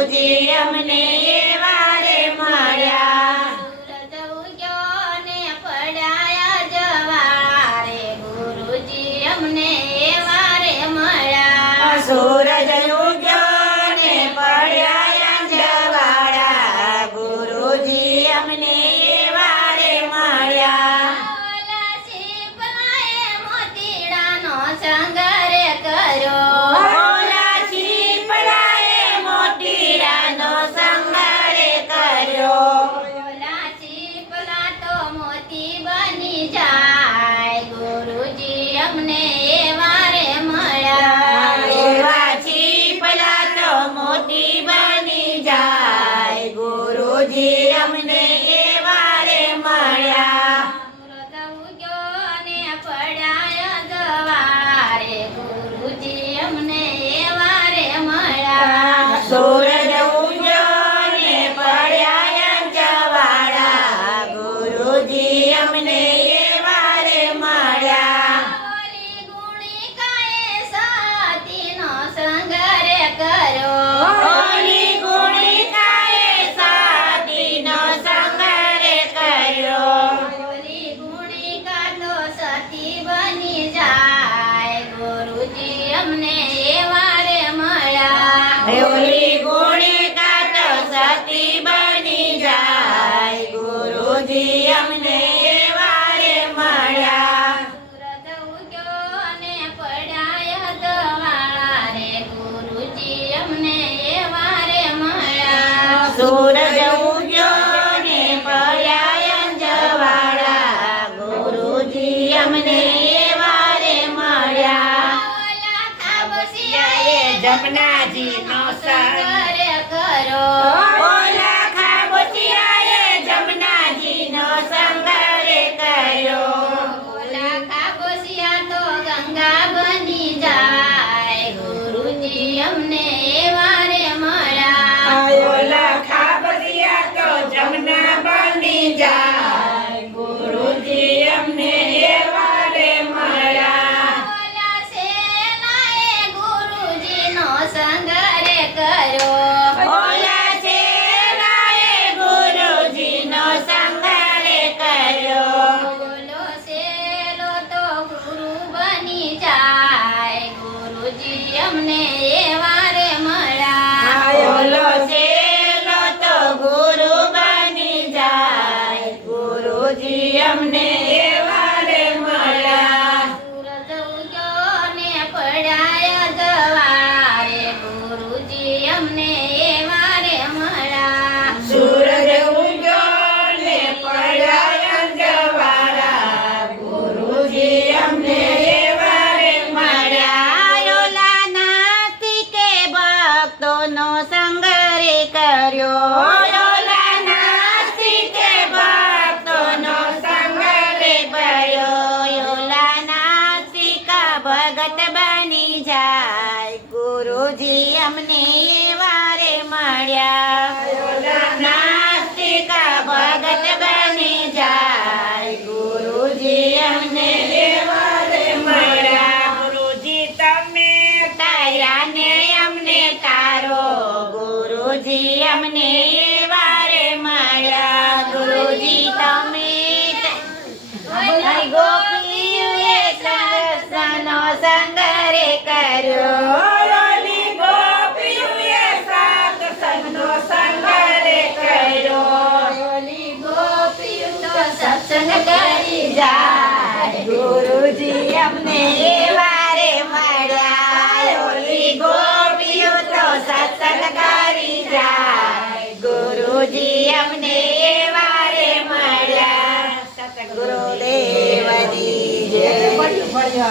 પ્રભુજી અમને વારે માર્યા. સુરત ઉગ્યો ને જવારે ગુરુજી અમને વારે માર્યા. સૂરજ ઉગ્યો ને પડાયા જવારા ગુરુજી અમને વારે માર્યા. મોતીડાનો સંગ নে સુધી અમને વારે મળ્યા. સુરત ઉગ્યો દવાળા ગુરુજી અમને વારે મળ્યા. સુરજ ને પડાય જવાળા ગુરુજી અમને વારે મળ્યા. નો સર કરો કર્યો. ભગત બની જાય. ગુરુજી અમને વારે મળ્યા નાસ્તિક ભગત બની જાય ગુરુજી yeah.